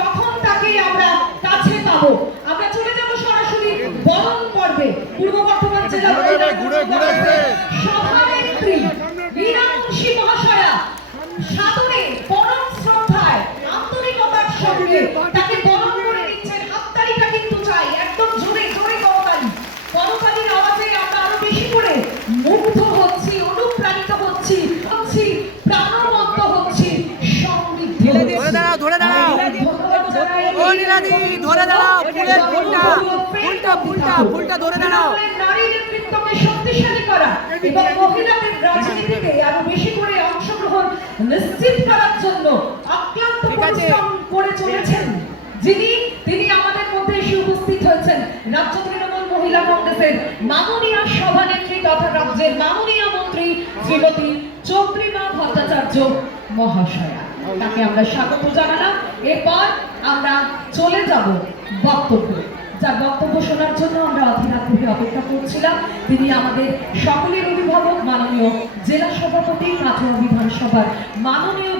তখন তাকে আমরা কাছে পাবো। আমরা চলে যাব সরাসরি বরণ পর্বে পূর্ব বর্ধমান জেলা। সভানেত্রী মুন্সি মহাশয়া। সাদরে পরম শ্রদ্ধায় আন্তরিকতার সঙ্গে তাকে বরণ করে নিচ্ছেন হাততালিটা কিন্তু চাই একদম জোরে জোরে করতালি। করতালির আওয়াজে আমরা আরও বেশি করে মুগ্ধ হচ্ছি অনুপ্রাণিত হচ্ছি হচ্ছি প্রাণবন্ত হচ্ছি সমৃদ্ধ হচ্ছি। ধরে দাঁড়াও, ধরে দাঁড়াও। ধন্যবাদ জানাই নীলাদি, ধরে দাঁড়াও, ফুলের ফুলটা, ফুলটা, ফুলটা, ফুলটা ধরে দাঁড়াও। নারী নেতৃত্বকে শক্তিশালী করা এবং মহিলাদের রাজনীতিতে আরও বেশি করে অংশগ্রহণ নিশ্চিত করার জন্য অক্লান্ত পরিশ্রম করে চলেছেন। যিনি তিনি আমাদের মধ্যে এসে উপস্থিত হয়েছেন। রাজ্য তৃণমূল মহিলা কংগ্রেসের মাননীয় সভানেত্রী তথা রাজ্যের মাননীয় মন্ত্রী শ্রীমতী চন্দ্রিমা ভট্টাচার্য মহাশয়া। তাকে আমরা স্বাগত জানালাম। এরপর আমরা চলে যাব বক্তব্য। যার বক্তব্য শোনার জন্য আমরা অধীর আগ্রহে অপেক্ষা করছিলাম। তিনি আমাদের সকলের অভিভাবক, মাননীয় জেলা সভাপতি কাটোয়া বিধানসভার মাননীয়